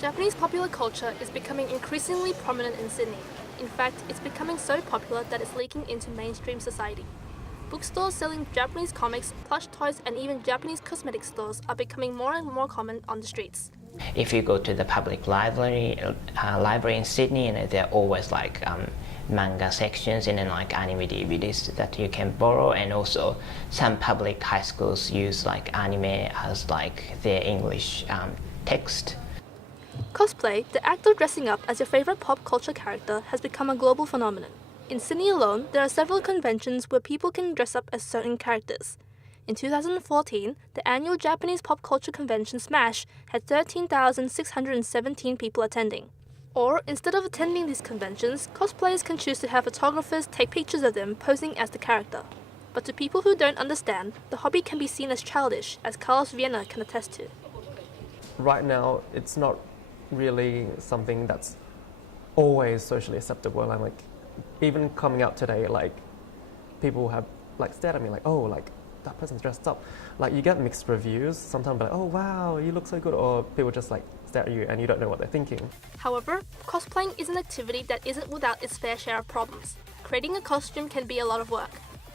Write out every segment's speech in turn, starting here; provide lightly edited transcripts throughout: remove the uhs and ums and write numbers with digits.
Japanese popular culture is becoming increasingly prominent in Sydney. In fact, it's becoming so popular that it's leaking into mainstream society. Bookstores selling Japanese comics, plush toys, and even Japanese cosmetic stores are becoming more and more common on the streets. If you go to the public library in Sydney, and there are always like manga sections and then like anime DVDs that you can borrow, and also some public high schools use like anime as like their English text. Cosplay, the act of dressing up as your favorite pop culture character, has become a global phenomenon. In Sydney alone, there are several conventions where people can dress up as certain characters. In 2014, the annual Japanese pop culture convention Smash had 13,617 people attending. Or, instead of attending these conventions, cosplayers can choose to have photographers take pictures of them posing as the character. But to people who don't understand, the hobby can be seen as childish, as Carlos Vienna can attest to. Right now, it's not really something that's always socially acceptable. And I'm like, even coming out today, like, people have like stared at me like, oh, like, that person's dressed up. Like, you get mixed reviews. Sometimes like, oh wow, you look so good, or people just like stare at you and you don't know what they're thinking. However, cosplaying is an activity that isn't without its fair share of problems. Creating a costume can be a lot of work.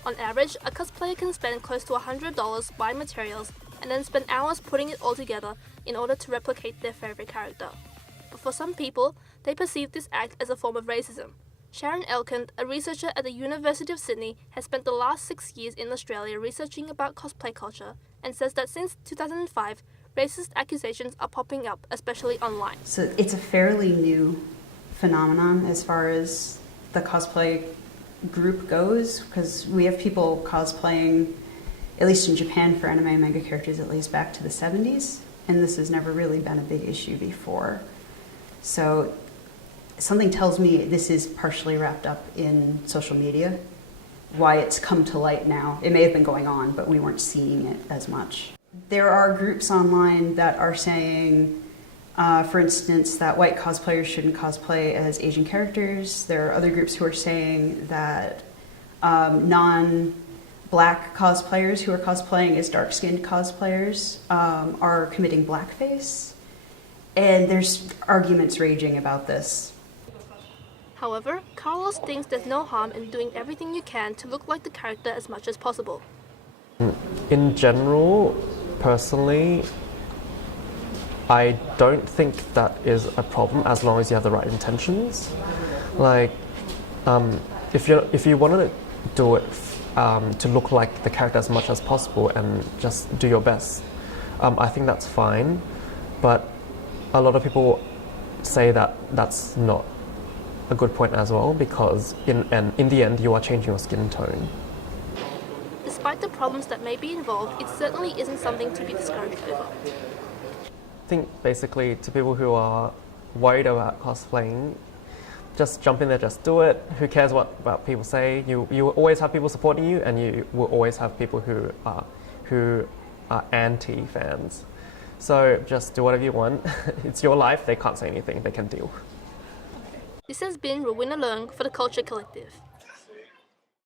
On average, a cosplayer can spend close to $100 buying materials and then spend hours putting it all together in order to replicate their favorite character. But for some people, they perceive this act as a form of racism. Sharon Elkins, a researcher at the University of Sydney, has spent the last 6 years in Australia researching about cosplay culture and says that since 2005, racist accusations are popping up, especially online. So it's a fairly new phenomenon as far as the cosplay group goes, because we have people cosplaying, at least in Japan, for anime and manga characters at least back to the 70s, and this has never really been a big issue before. So something tells me this is partially wrapped up in social media, why it's come to light now. It may have been going on, but we weren't seeing it as much. There are groups online that are saying, for instance, that white cosplayers shouldn't cosplay as Asian characters. There are other groups who are saying that non-black cosplayers who are cosplaying as dark-skinned cosplayers are committing blackface. And there's arguments raging about this. However, Carlos thinks there's no harm in doing everything you can to look like the character as much as possible. In general, personally, I don't think that is a problem as long as you have the right intentions. Like, if you want to do it to look like the character as much as possible and just do your best, I think that's fine. But a lot of people say that that's not a good point as well, because in the end you are changing your skin tone. Despite the problems that may be involved, it certainly isn't something to be discouraged over. I think basically to people who are worried about cosplaying, just jump in there, just do it. Who cares what people say? You will always have people supporting you, and you will always have people who are anti-fans. So just do whatever you want. It's your life, they can't say anything, they can deal. This has been Rowena Leung for the Culture Collective.